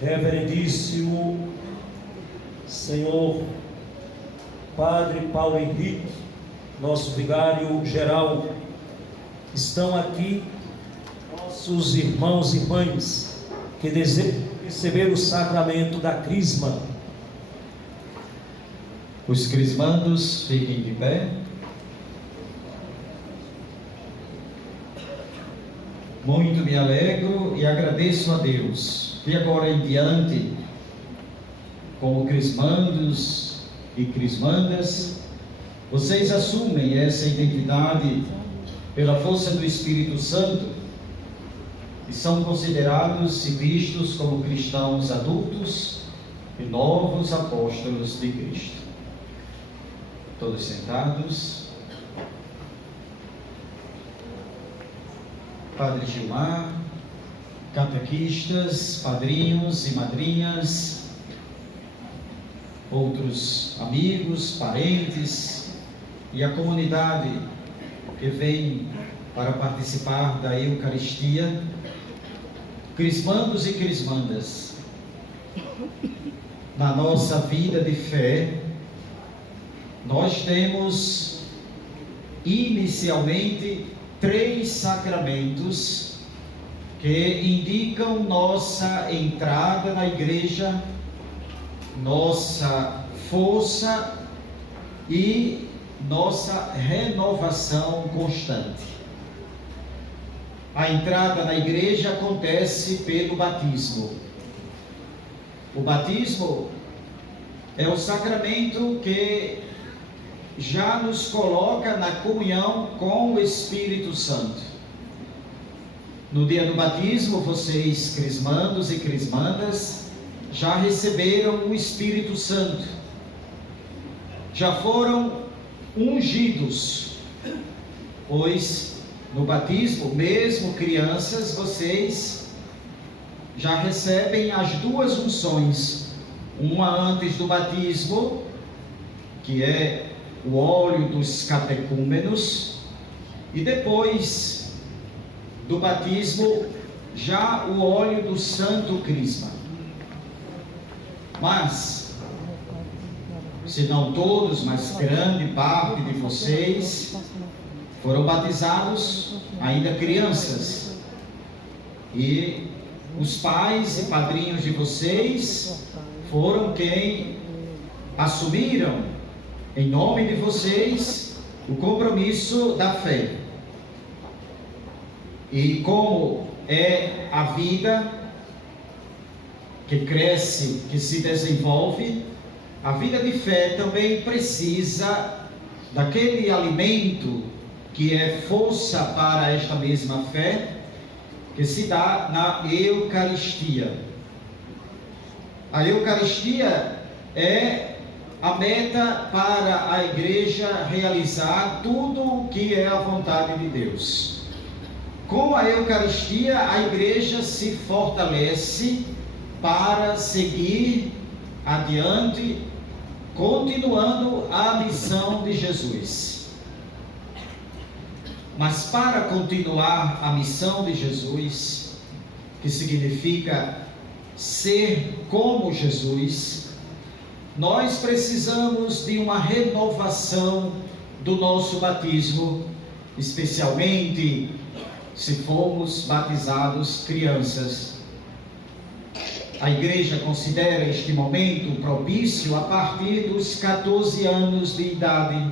Reverendíssimo Senhor Padre Paulo Henrique, nosso vigário geral, estão aqui nossos irmãos e irmãs que desejam receber o sacramento da crisma. Os crismandos fiquem de pé. Muito me alegro e agradeço a Deus que agora em diante, como crismandos e crismandas, vocês assumem essa identidade pela força do Espírito Santo e são considerados e vistos como cristãos adultos e novos apóstolos de Cristo. Todos sentados. Padre Gilmar, catequistas, padrinhos e madrinhas, outros amigos, parentes e a comunidade que vem para participar da Eucaristia, crismandos e crismandas. Na nossa vida de fé, nós temos inicialmente 3 sacramentos que indicam nossa entrada na igreja, nossa força e nossa renovação constante. A entrada na igreja acontece pelo batismo. O batismo é o sacramento que já nos coloca na comunhão com o Espírito Santo. No dia do batismo, vocês, crismandos e crismandas, já receberam o Espírito Santo, já foram ungidos, pois no batismo, mesmo crianças, vocês já recebem as 2 unções, uma antes do batismo, que é o óleo dos catecúmenos, e depois do batismo, já o óleo do Santo Crisma. Mas, se não todos, mas grande parte de vocês foram batizados ainda crianças, e os pais e padrinhos de vocês foram quem assumiram em nome de vocês o compromisso da fé. E como é a vida que cresce, que se desenvolve, a vida de fé também precisa daquele alimento que é força para esta mesma fé, que se dá na Eucaristia. A Eucaristia é a meta para a igreja realizar tudo o que é a vontade de Deus. Com a Eucaristia, a igreja se fortalece para seguir adiante, continuando a missão de Jesus. Mas para continuar a missão de Jesus, que significa ser como Jesus, nós precisamos de uma renovação do nosso batismo, especialmente se formos batizados crianças. A igreja considera este momento propício a partir dos 14 anos de idade,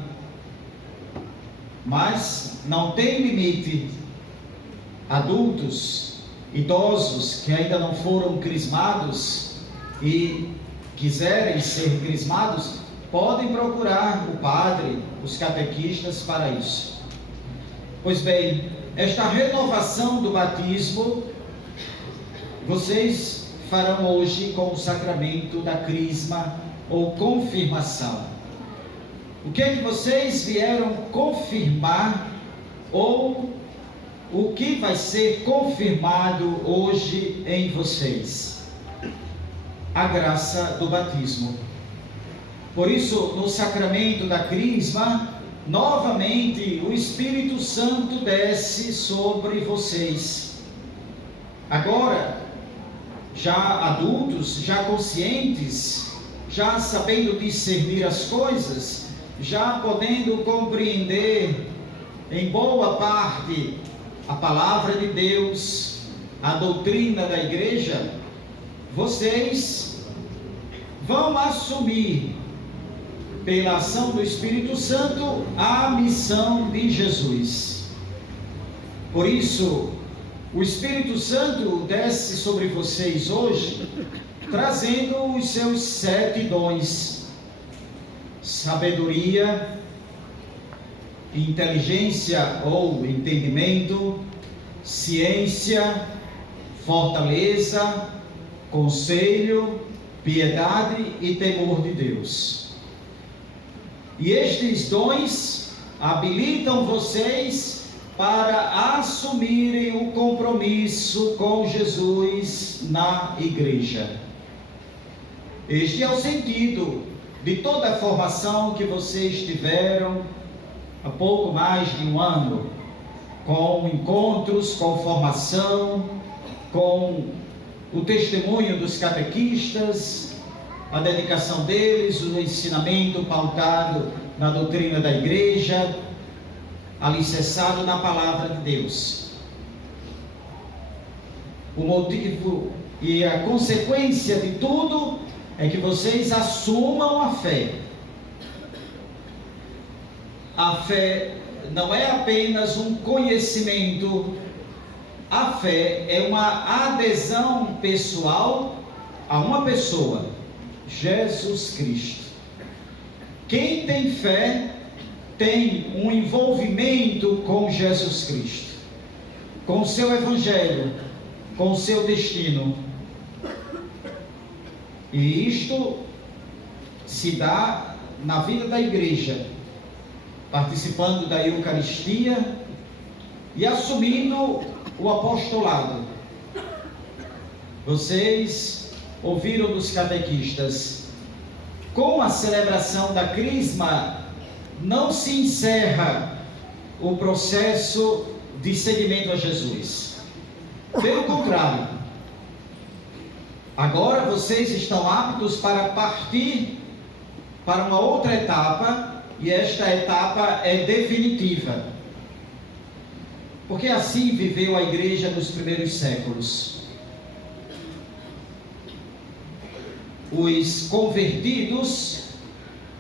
mas não tem limite. Adultos, idosos que ainda não foram crismados e quiserem ser crismados, podem procurar o padre, os catequistas para isso. Pois bem, esta renovação do batismo, vocês farão hoje com o sacramento da crisma ou confirmação. O que é que vocês vieram confirmar, ou o que vai ser confirmado hoje em vocês? A graça do batismo. Por isso, no sacramento da crisma, novamente o Espírito Santo desce sobre vocês. Agora, já adultos, já conscientes, já sabendo discernir as coisas, já podendo compreender em boa parte a palavra de Deus, a doutrina da igreja, vocês vão assumir, pela ação do Espírito Santo, a missão de Jesus. Por isso, o Espírito Santo desce sobre vocês hoje, trazendo os seus 7 dons: sabedoria, inteligência ou entendimento, ciência, fortaleza, conselho, piedade e temor de Deus. E estes dons habilitam vocês para assumirem o compromisso com Jesus na igreja. Este é o sentido de toda a formação que vocês tiveram há pouco mais de um ano, com encontros, com formação, com o testemunho dos catequistas, a dedicação deles, o ensinamento pautado na doutrina da igreja, alicerçado na palavra de Deus. O motivo e a consequência de tudo é que vocês assumam a fé. A fé não é apenas um conhecimento, a fé é uma adesão pessoal a uma pessoa, Jesus Cristo. Quem tem fé tem um envolvimento com Jesus Cristo, com o seu Evangelho, com o seu destino. E isto se dá na vida da igreja, participando da Eucaristia e assumindo o apostolado. Vocês ouviram dos catequistas: com a celebração da Crisma não se encerra o processo de seguimento a Jesus. Pelo contrário, agora vocês estão aptos para partir para uma outra etapa, e esta etapa é definitiva. Porque assim viveu a igreja nos primeiros séculos. Os convertidos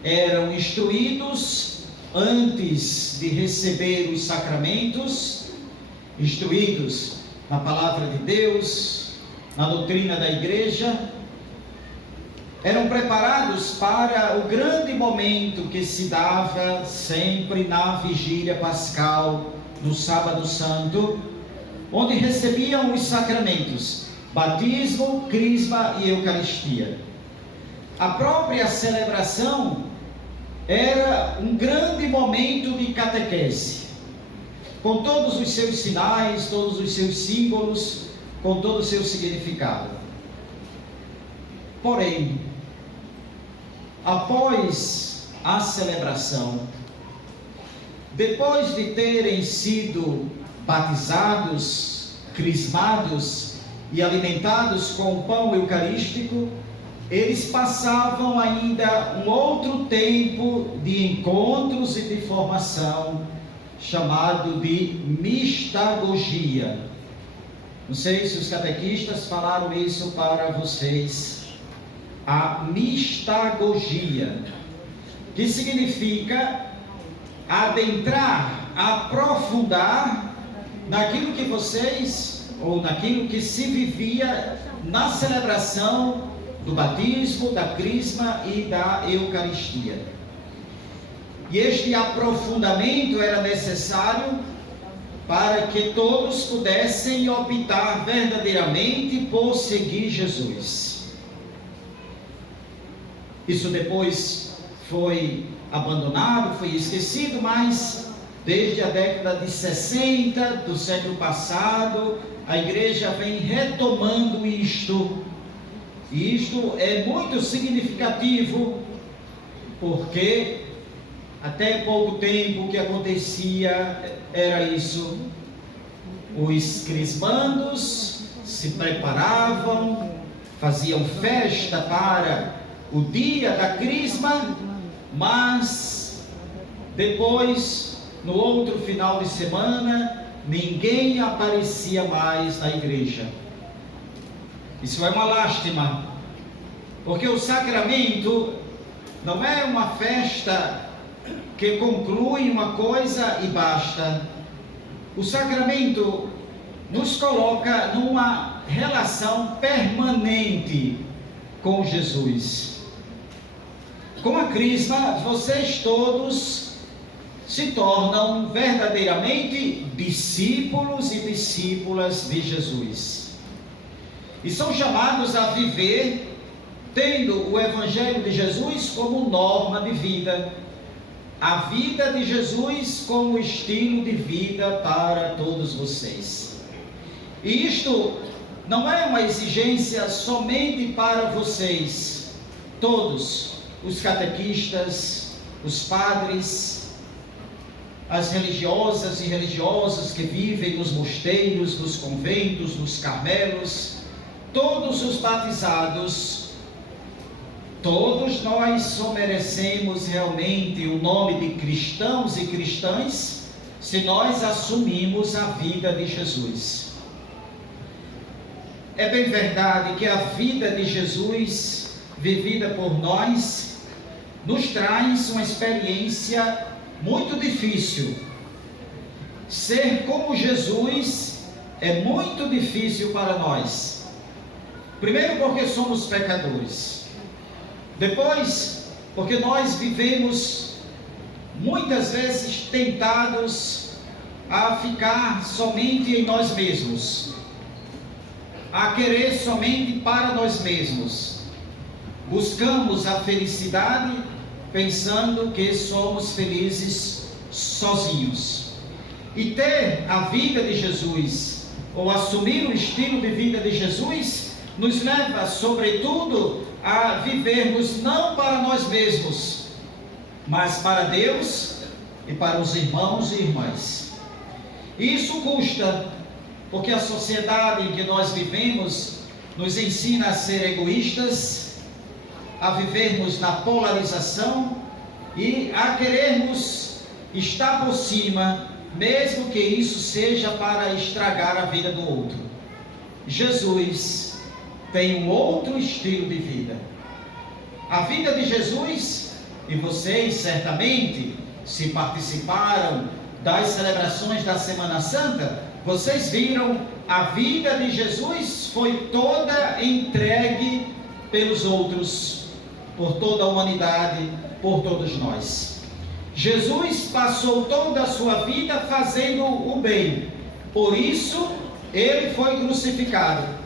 eram instruídos antes de receber os sacramentos, instruídos na palavra de Deus, na doutrina da igreja, eram preparados para o grande momento que se dava sempre na vigília pascal, no sábado santo, onde recebiam os sacramentos, batismo, crisma e eucaristia. A própria celebração era um grande momento de catequese, com todos os seus sinais, todos os seus símbolos, com todo o seu significado. Porém, após a celebração, depois de terem sido batizados, crismados e alimentados com o pão eucarístico, eles passavam ainda um outro tempo de encontros e de formação, chamado de mistagogia. Não sei se os catequistas falaram isso para vocês. A mistagogia, que significa adentrar, aprofundar naquilo que vocês, ou naquilo que se vivia na celebração do batismo, da crisma e da Eucaristia. E este aprofundamento era necessário para que todos pudessem optar verdadeiramente por seguir Jesus. Isso depois foi abandonado, foi esquecido, mas desde a década de 60 do século passado, a igreja vem retomando isto. E isto é muito significativo, porque até pouco tempo o que acontecia era isso: os crismandos se preparavam, faziam festa para o dia da Crisma, mas depois, no outro final de semana, ninguém aparecia mais na igreja. Isso é uma lástima, porque o sacramento não é uma festa que conclui uma coisa e basta. O sacramento nos coloca numa relação permanente com Jesus. Com a Crisma, vocês todos se tornam verdadeiramente discípulos e discípulas de Jesus. E são chamados a viver tendo o Evangelho de Jesus como norma de vida. A vida de Jesus como estilo de vida para todos vocês. E isto não é uma exigência somente para vocês, todos, os catequistas, os padres, as religiosas e religiosos que vivem nos mosteiros, nos conventos, nos carmelos, todos os batizados. Todos nós só merecemos realmente o nome de cristãos e cristãs se nós assumimos a vida de Jesus. É bem verdade que a vida de Jesus, vivida por nós, nos traz uma experiência muito difícil. Ser como Jesus é muito difícil para nós. Primeiro, porque somos pecadores. Depois, porque nós vivemos muitas vezes tentados a ficar somente em nós mesmos, a querer somente para nós mesmos. Buscamos a felicidade pensando que somos felizes sozinhos. E ter a vida de Jesus, ou assumir o estilo de vida de Jesus, nos leva, sobretudo, a vivermos não para nós mesmos, mas para Deus e para os irmãos e irmãs. Isso custa, porque a sociedade em que nós vivemos nos ensina a ser egoístas, a vivermos na polarização e a querermos estar por cima, mesmo que isso seja para estragar a vida do outro. Jesus tem um outro estilo de vida. A vida de Jesus, e vocês certamente, se participaram das celebrações da Semana Santa, vocês viram, a vida de Jesus foi toda entregue pelos outros, por toda a humanidade, por todos nós. Jesus passou toda a sua vida fazendo o bem, por isso ele foi crucificado.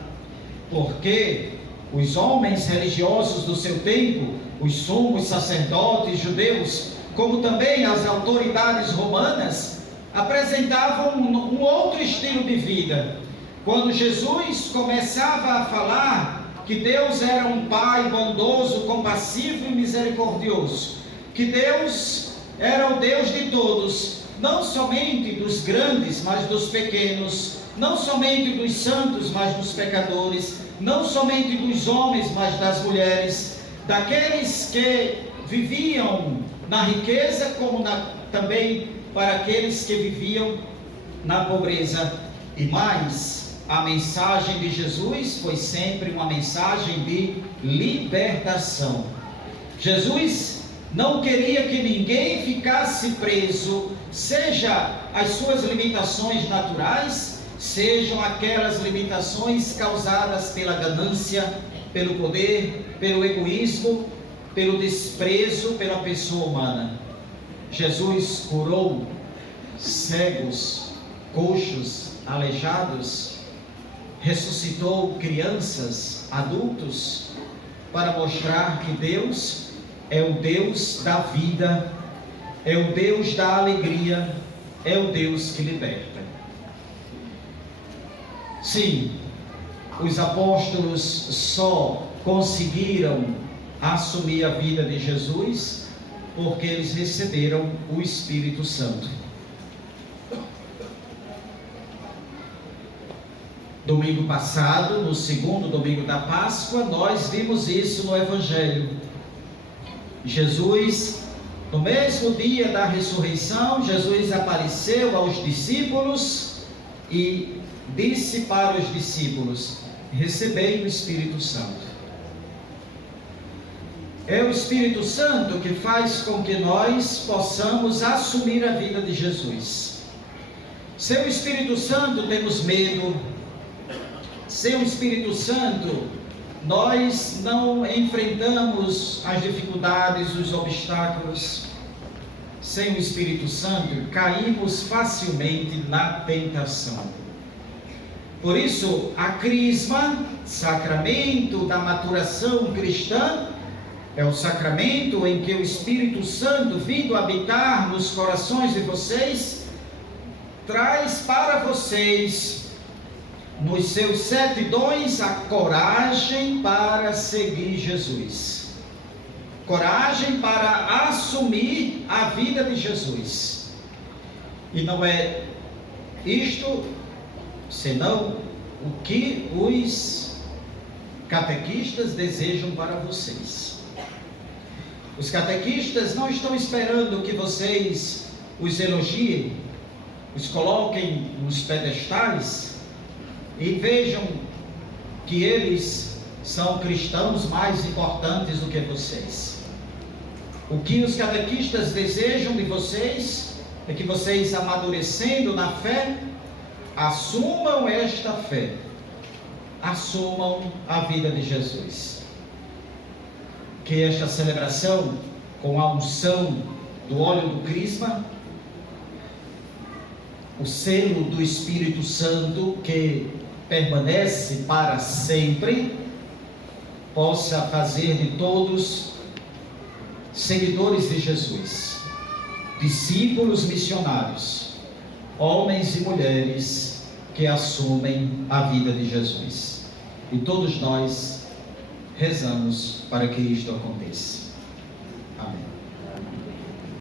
Porque os homens religiosos do seu tempo, os sumos sacerdotes judeus, como também as autoridades romanas, apresentavam um outro estilo de vida. Quando Jesus começava a falar que Deus era um Pai bondoso, compassivo e misericordioso, que Deus era o Deus de todos, não somente dos grandes, mas dos pequenos, não somente dos santos, mas dos pecadores, não somente dos homens, mas das mulheres, daqueles que viviam na riqueza, como também para aqueles que viviam na pobreza. E mais, a mensagem de Jesus foi sempre uma mensagem de libertação. Jesus não queria que ninguém ficasse preso, seja as suas limitações naturais, sejam aquelas limitações causadas pela ganância, pelo poder, pelo egoísmo, pelo desprezo pela pessoa humana. Jesus curou cegos, coxos, aleijados, ressuscitou crianças, adultos, para mostrar que Deus é o Deus da vida, é o Deus da alegria, é o Deus que liberta. Sim, os apóstolos só conseguiram assumir a vida de Jesus porque eles receberam o Espírito Santo. Domingo passado, no segundo domingo da Páscoa, nós vimos isso no Evangelho. Jesus, no mesmo dia da ressurreição, Jesus apareceu aos discípulos e disse para os discípulos: recebei o Espírito Santo. É o Espírito Santo que faz com que nós possamos assumir a vida de Jesus. Sem o Espírito Santo temos medo. Sem o Espírito Santo nós não enfrentamos as dificuldades, os obstáculos. Sem o Espírito Santo caímos facilmente na tentação. Por isso, a crisma, sacramento da maturação cristã, é o sacramento em que o Espírito Santo, vindo habitar nos corações de vocês, traz para vocês, nos seus 7 dons, a coragem para seguir Jesus. Coragem para assumir a vida de Jesus. E não é isto senão o que os catequistas desejam para vocês. Os catequistas não estão esperando que vocês os elogiem, os coloquem nos pedestais e vejam que eles são cristãos mais importantes do que vocês. O que os catequistas desejam de vocês é que vocês, amadurecendo na fé, assumam esta fé, assumam a vida de Jesus. Que esta celebração, com a unção do óleo do crisma, o selo do Espírito Santo que permanece para sempre, possa fazer de todos seguidores de Jesus, discípulos missionários, homens e mulheres que assumem a vida de Jesus. E todos nós rezamos para que isto aconteça. Amém.